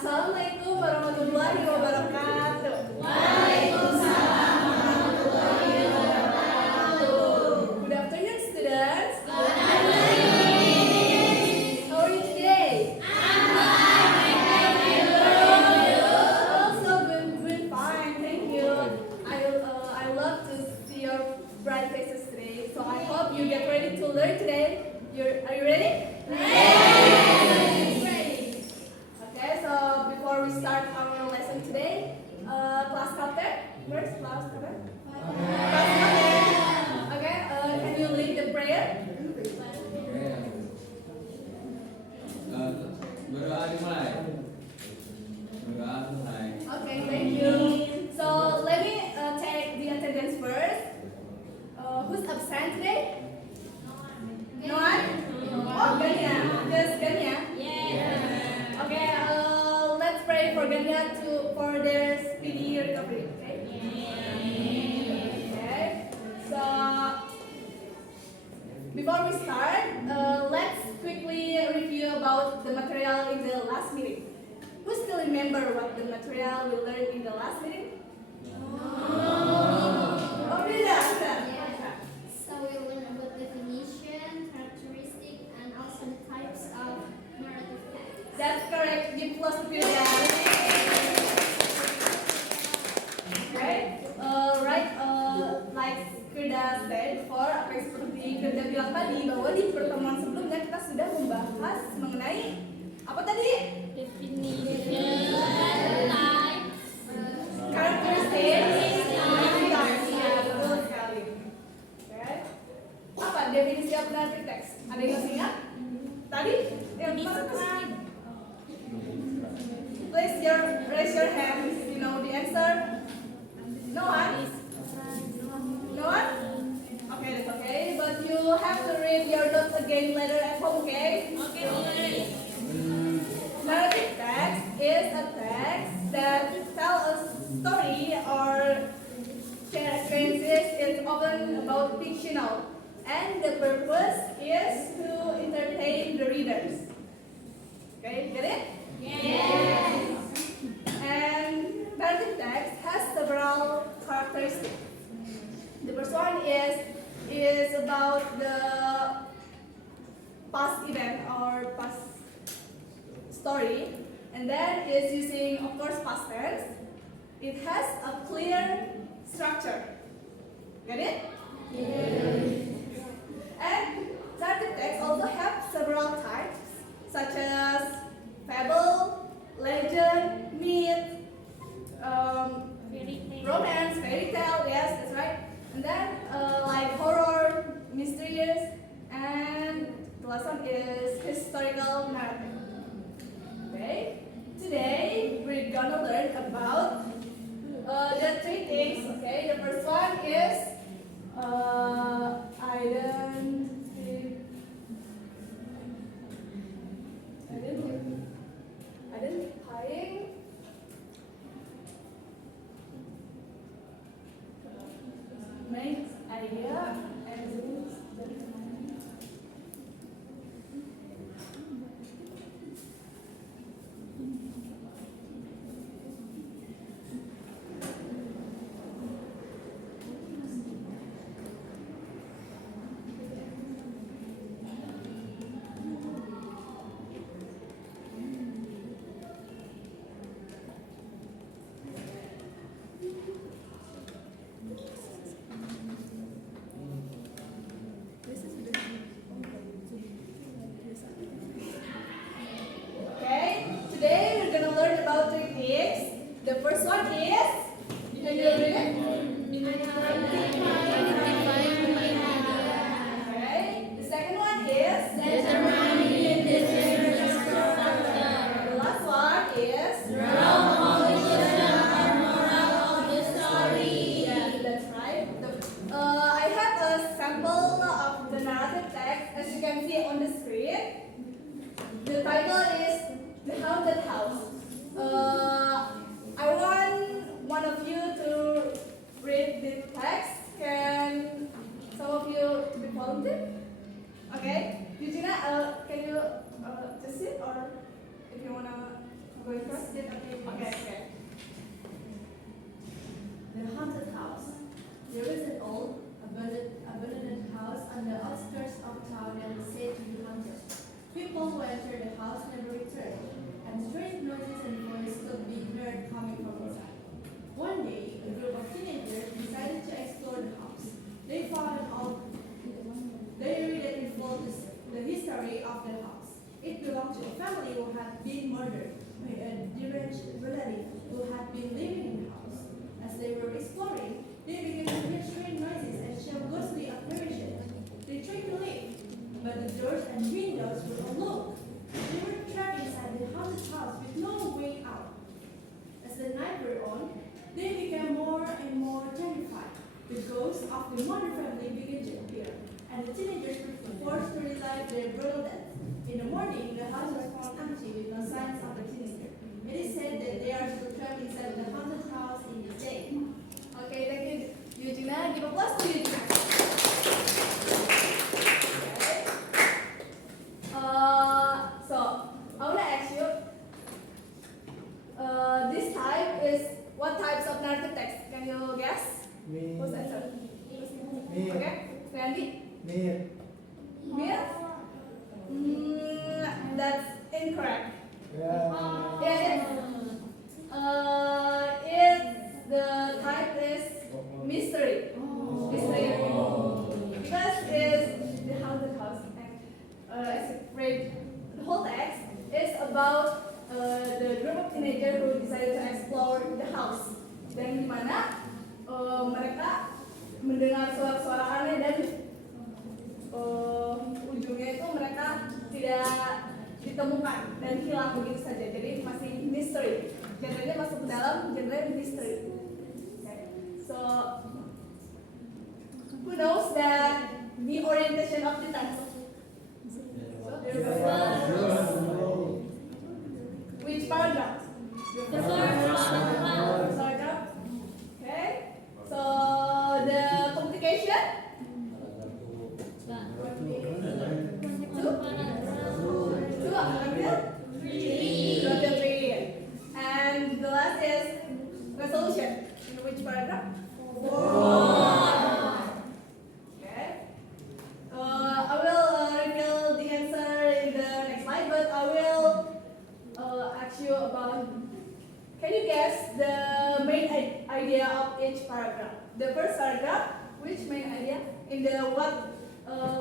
Assalamualaikum warahmatullahi wabarakatuh. Waalaikumsalam warahmatullahi wabarakatuh. Good afternoon, students. Good afternoon. How are you today? I'm fine. Also doing fine, thank you. I love to see your bright faces today. So I hope you get ready to learn today. Are you ready? Ready. Okay, so before we start our lesson today, class captain, where's class captain? Class captain. Okay, can you lead the prayer? Berdoa dimulai. Berdoa mulai. Okay, thank you. So let me take the attendance first. Who's absent today? No one? Oh, Gania. Just Gania? Yeah. Okay, let's pray for Gania for their speedy recovery. Okay? Okay. So before we start, let's quickly review about the material in the last meeting. Who still remember what the material we learned in the last meeting? Oh, tidak. So we learn about definition, characteristic, and also the types of narrative text. That's correct. Give plus to Firda. Okay. Right. Like Firda said before, apa yang seperti Firda bilang tadi, bahwa di pertemuan sebelumnya kita sudah membahas mengenai apa tadi? Definition, types, Karakteristik. Iya, betul sekali. Oke. Apa definisi of narrative text? Ada yang masih ingat? Tadi? Yang mana? Please raise your hand if you know the answer. No one? No one? Okay, that's okay. But you have to read your notes again later at home, okay? Okay. Narrative text is a text that tells a story or share experiences. It's often about fictional, and the purpose is to entertain the readers. Okay, get it? Yes. And narrative text has several characteristics. The first one is about the past event or past story, and then is using, of course, past tense. It has a clear structure. Get it? And narrative text also have several types, such as fable, legend, myth, romance, fairy tale, yes, that's right. And then like horror, mysterious, and the last one is historical narrative. Okay, today we're gonna learn about the three things. Okay, the first one is identifying main idea and okay, today we're gonna learn about three things. The first one is, can you read it? Okay. The second one is, the last one is, yeah, that's right. I have a sample of the narrative text, as you can see on the screen. The title is The Haunted House. I want one of you to read the text. Can some of you be volunteer? Okay. Eugenia, can you just sit, or if you wanna go first? Okay. The haunted house. There is an old, abandoned house on the outskirts of town that is said to be haunted. People who enter the house never return, and strange noises and voices could be heard coming from inside. One day, a group of teenagers decided to explore the house. They found an old diary that revealed the history of the house. It belonged to a family who had been murdered by a deranged relative who had been living in the house. As they were exploring, they began to hear strange noises and show ghostly apparitions. They tried to leave, but the doors and windows were unlocked. They were trapped inside the haunted house with no way out. As the night wore on, they became more and more terrified. The ghosts of the murdered family began to appear, and the teenagers were forced to relive their brutal death. In the morning, the house was found empty with no signs of the teenager. It is said that they are still trapped inside the haunted house in this day. Okay, thank you, Eugenia. Give applause to Eugenia. Okay. So I want to ask you. This type is what types of narrative text? Can you guess? Who's answer? Okay, Randy. Myth. That's incorrect. It's the type is mystery. Mystery. Because it's the haunted house. As you read the whole text is about the group of teenagers who decided to explore the house. Dan di mana mereka mendengar suara-suara aneh dan ujungnya itu mereka tidak ditemukan dan hilang begitu saja. Jadi masih misteri. Genrenya masuk ke dalam genre misteri. Okay. So who knows that the orientation of the text? Which paragraph? The first paragraph. Okay. So the complication? Three. And the last is resolution. In which paragraph? 4. Okay. I will reveal the answer in the next slide, but I will ask you about. Can you guess the main idea of each paragraph? The first paragraph, which main idea? In the what?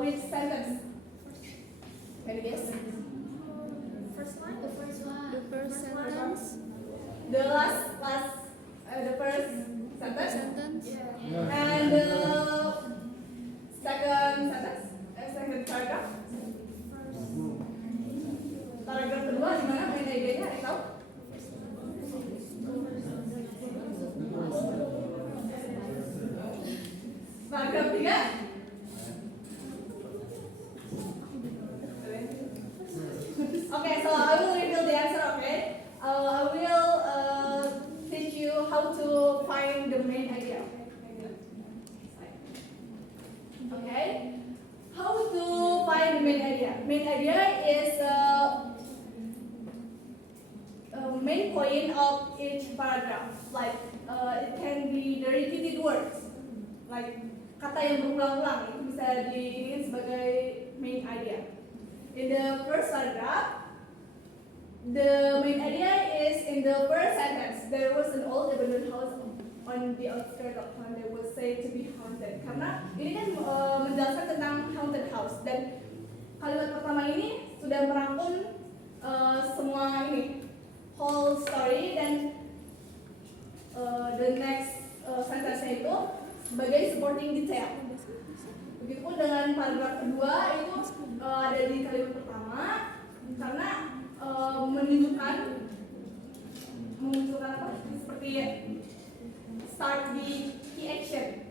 Which sentence? Can you guess? First one. The first sentence. The the first sentence. Yeah. And the second sentence. Second paragraph. Paragraf kedua di mana main idenya? Ada yang tahu? Paragraf 3. Okay, so I will reveal the answer, okay? I will teach you how to find the main idea. Okay? How to find the main idea? Main idea is main point of each paragraph. Like it can be the repeated words. Like kata yang berulang-ulang itu bisa diiniin sebagai main idea. In the first paragraph, the main idea is in the first sentence. There was an old abandoned house on the outskirts of town that was said to be haunted. Karena ini kan menjelaskan tentang haunted house dan kalimat pertama ini sudah merangkum semua ini whole story dan the next sentence-nya itu sebagai supporting detail. Begitupun dengan paragraf kedua itu ada di kalimat pertama karena menunjukkan apa seperti start the key action.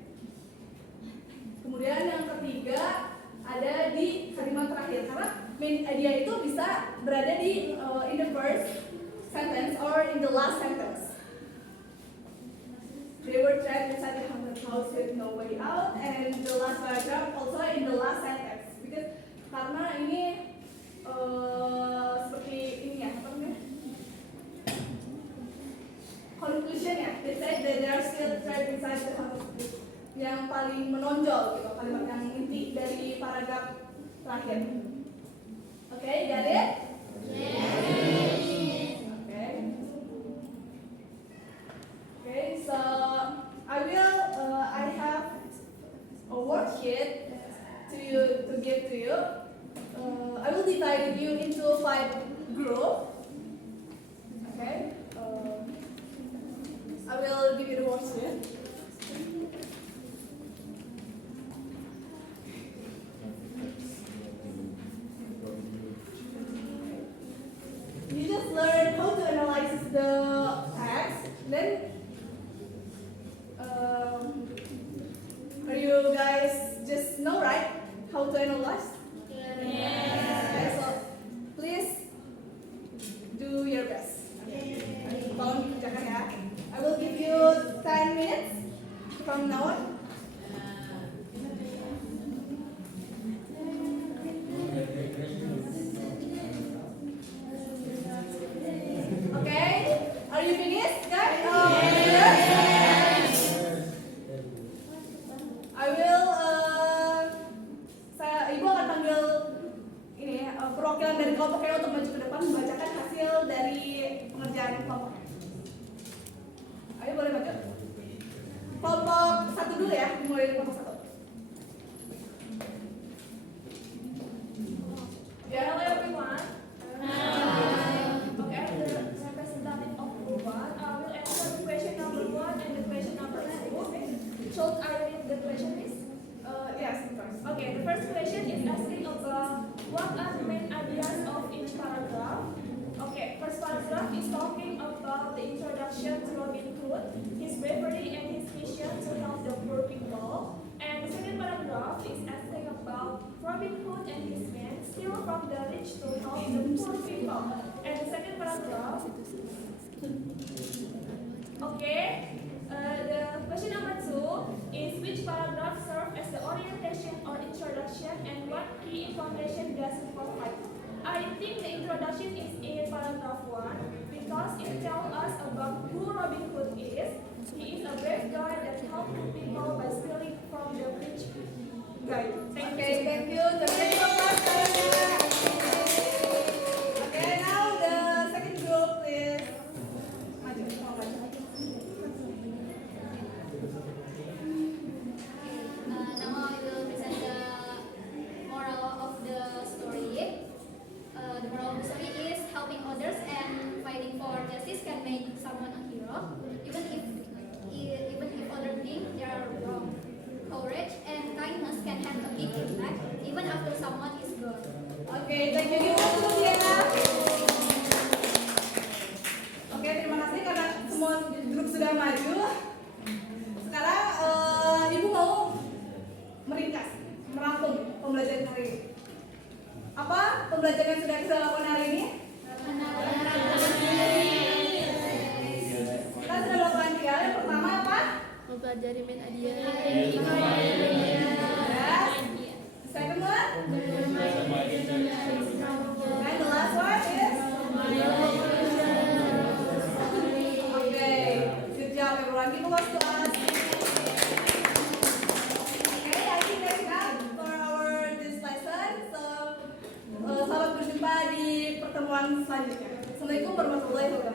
Kemudian yang ketiga ada di kalimat terakhir karena main idea itu bisa berada di in the first sentence or in the last sentence. They were trapped inside the haunted house with no way out, and the last paragraph also in the last sentence because karena ini seperti ini ya apa namanya field trip inside the context. Yang paling menonjol gitu, kalimat yang inti dari paragraf terakhir. Okay, got it? Okay. Okay, so I have a worksheet to give to you. I will divide you into 5 groups. Okay. I will give you the worksheet. You just learn how to analyze the text. Then, are you guys just know right how to analyze? Okay, so please do your best. Tolong dikerjakan ya. I will give you 10 minutes from now on. Okay, are you finished, guys? Yes. I will. Ibu akan panggil ini perwakilan dari kelompoknya untuk maju ke depan membacakan hasil dari pengerjaan kelompoknya. Ayo boleh maju. Kelompok 1 dulu ya, mulai dari kelompok 1. Hello everyone. Okay, the representative of group 1 will answer question number 1 and the question number 2. Should I read the question list? Yes, of course. Okay, the first question is asking about what are the main ideas of each paragraph. Okay, first paragraph is talking about the introduction to Robin Hood, his bravery and his mission to help the poor people. And the second paragraph is asking about Robin Hood and his men steal from the rich to help the poor people. And the second paragraph, okay, the question number 2 is which paragraph serves as the orientation or introduction and what key information does it provide? I think the introduction is in paragraph 1 because it tells us about who Robin Hood is. He is a brave guy that helps people by stealing from the rich guy. Thank you. Thank you. Okay, now the second group, please. Maju, mau maju. Now I will present the moral of the story. The moral of the story is helping others and fighting for justice can make someone a hero, even if others think they are wrong. Courage and kindness can have a big impact even after someone is gone. Oke, thank you dulu Diana. Oke, terima kasih karena semua grup sudah maju. Sekarang Ibu mau meringkas, merangkum pembelajaran hari ini. Apa pembelajaran yang sudah kita lakukan hari ini? Kita sudah lakukan 3. Yang pertama apa? Mempelajari main idea. Yes. Second one? And the last one is? Okay, good job everyone. Give applause to us. Okay, I think that's enough for our this lesson. So, selamat berjumpa di pertemuan selanjutnya. Assalamualaikum warahmatullahi wabarakatuh.